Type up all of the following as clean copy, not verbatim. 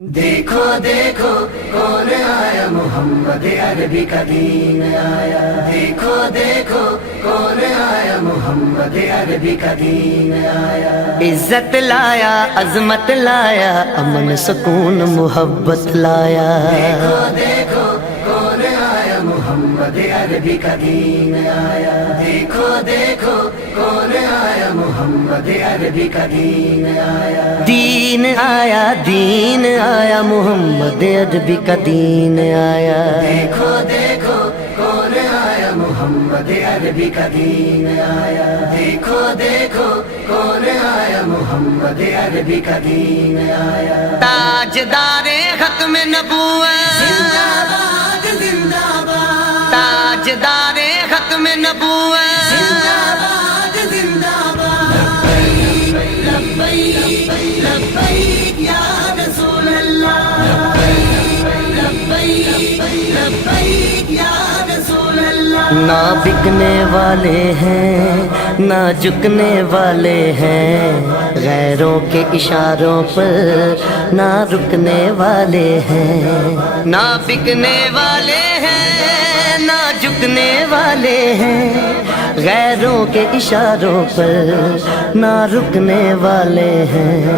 دیکھو دیکھو کون آیا محمد عربی کا دین آیا، دیکھو دیکھو کون آیا محمد عربی کا دین آیا، عزت لایا، عظمت لایا، امن سکون محبت لایا۔ دیکھو دیکھو کون آیا محمد عربی کا دین آیا، دیکھو دیکھو کون آیا محمد عربی کا دین آیا، دین آیا، دین آیا، محمد عربی کا دین آیا۔ دیکھو دیکھو کون آیا محمد عربی کا دین آیا، دیکھو دیکھو کون آیا محمد عربی کا دین آیا، تاجدار ختم نبوت، زندہ باد زندہ باد، تاجدار ختم نبوت، زندہ باد زندہ باد، لبیک لبیک یا رسول اللہ، لبیک لبیک یا رسول اللہ۔ نہ بکنے والے ہیں نہ جھکنے والے ہیں، غیروں کے اشاروں پر نہ رکنے والے ہیں، نہ بکنے والے ہیں نہ جھکنے والے ہیں، غیروں کے اشاروں پر نہ رکنے والے ہیں۔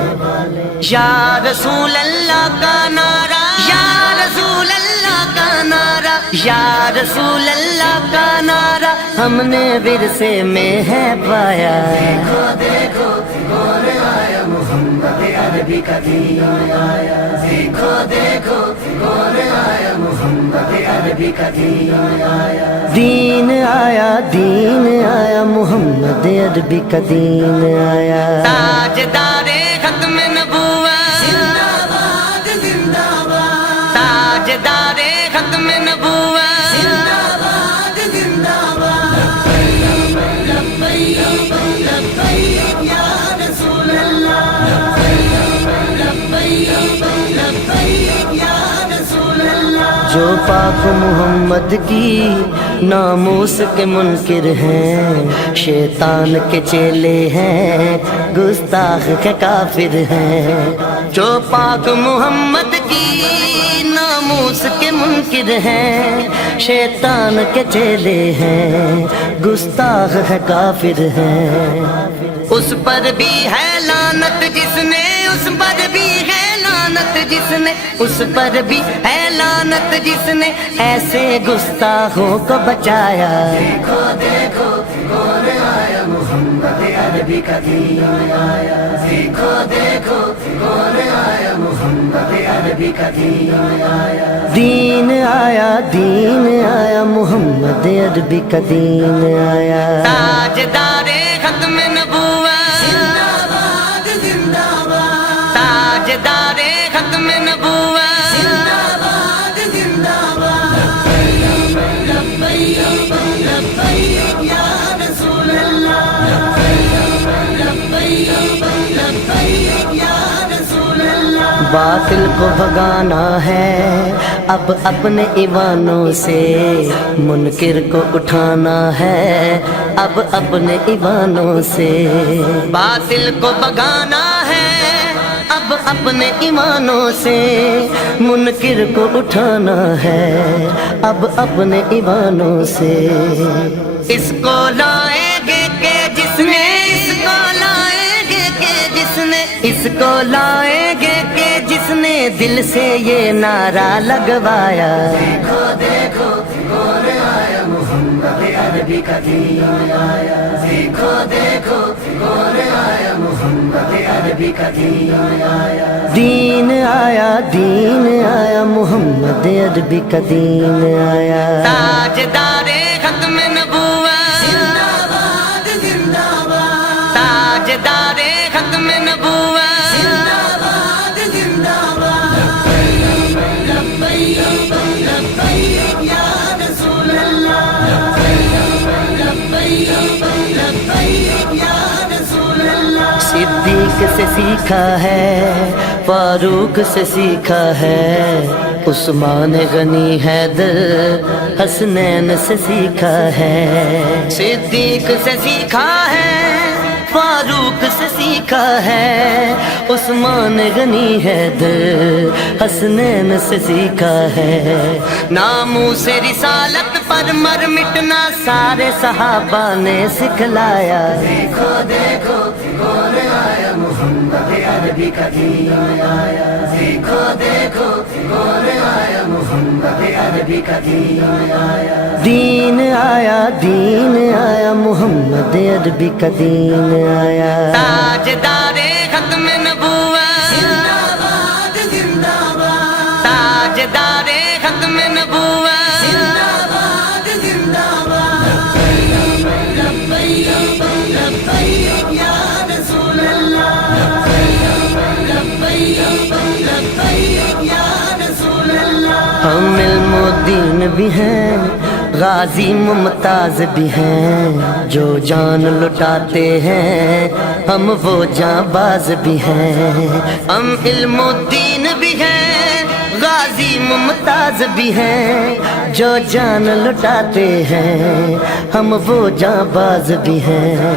یا رسول اللہ کا نعرہ، یا رسول اللہ کا نعرہ، یا رسول اللہ کا نعرہ ہم نے ورثے میں ہے پایا۔ دیکھو دیکھو کون آیا محمد عربی کا دین آیا، دیکھو دیکھو کون آیا محمد عربی کا دین آیا، دین آیا، دین آیا، محمد عربی کا دین آیا۔ تاجدار ختم نبوت، زندہ باد زندہ باد، تاجدار ختم نبوت، زندہ باد زندہ باد، لبیک لبیک یا رسول اللہ، لبیک لبیک یا رسول اللہ۔ جو پاک محمد کی ناموس کے منکر ہیں، شیطان کے چیلے ہیں، گستاخ کے کافر ہیں۔ جو پاک محمد کی ناموس کے منکر ہیں، شیطان کے چیلے ہیں، گستاخ ہے کافر ہیں۔ اس پر بھی ہے لعنت جس نے، اس پر بھی ہے لعنت جس نے، اس پر بھی ہے لعنت جس نے ایسے گستاخوں کو بچایا۔ دیکھو دیکھو کون آیا محمد عربی کا دین آیا، دیکھو دیکھو کون آیا محمد عربی کا دین آیا، دین آیا، دین آیا، محمد عربی کا دین آیا۔ تاجدار ختم نبوت، زندہ باد زندہ باد، تاجدار ختم نبوت، زندہ باد زندہ باد، لبیک لبیک یا رسول اللہ، لبیک لبیک یا رسول اللہ۔ باطل کو بھگانا ہے اب اپنے ایوانوں سے، منکر کو اٹھانا ہے اب اپنے ایوانوں سے۔ باطل کو بھگانا ہے اب اپنے ایمانوں سے، منکر کو اٹھانا ہے اب اپنے ایمانوں سے۔ اس کو لائیں گے کہ جس نے، اس کو لائیں گے کہ جس نے، اس کو لائیں گے کہ جس نے دل سے یہ نعرہ لگوایا۔ دیکھو دیکھو کون آیا محمد عربی کا دین آیا، دیکھو دیکھو کون آیا محمد عربی کا دین آیا، دین آیا، دین آیا، محمد عربی کا دین آیا۔ تاجدار ختم نبوت، زندہ باد زندہ باد، تاجدار ختم نبوت، زندہ باد زندہ باد، لبیک لبیک یا رسول اللہ، لبیک لبیک یا رسول اللہ۔ صدیق سے سیکھا ہے، فاروق سے سیکھا ہے، عثمان غنی حیدر حسنین سے سیکھا ہے۔ صدیق سے سیکھا ہے، فاروق سے سیکھا ہے، عثمان غنی حیدر حسنین سے سیکھا ہے، ناموں سے رسالت پر مر مٹنا سارے صحابہ نے سکھلایا۔ دیکھو دیکھو کون آیا محمد عربی کا دین آیا، دیکھو دیکھو کون آیا محمد عربی کا دین آیا، دین آیا، دین آیا، محمد عربی کا دین آیا۔ تاجدار ختم نبوت، زندہ باد زندہ باد، تاجدار ختم نبوت، زندہ باد زندہ باد، لبیک لبیک یا رسول اللہ، لبیک لبیک یا رسول اللہ۔ ہم علم و دین بھی ہیں، غازی ممتاز بھی ہیں، جو جان لٹاتے ہیں ہم وہ جاں باز بھی ہیں۔ ہم علم و دین بھی ہیں، غازی ممتاز بھی ہیں، جو جان لٹاتے ہیں ہم وہ جاں باز بھی ہیں۔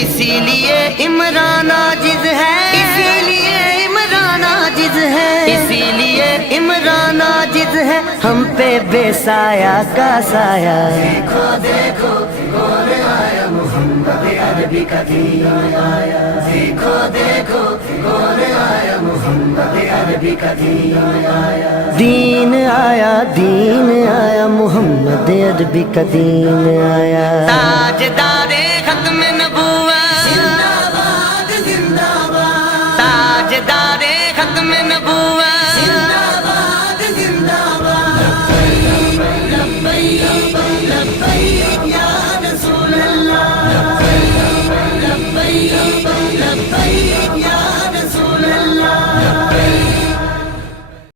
اسی لیے عمران عاجز ہے، اسی لیے عمران عاجز ہے، اسی لیے عمران عاجز ہے، ہم پہ بے سایہ کا سایہ۔ دیکھو دیکھو کون آیا محمد عربی کا دین آیا، دیکھو دیکھو کون آیا محمد عربی کا دین آیا، دین آیا، دین آیا، محمد عربی کا دین آیا۔ تاجدار ختم نبوت، زندہ باد زندہ باد، تاجدار ختم نبوت،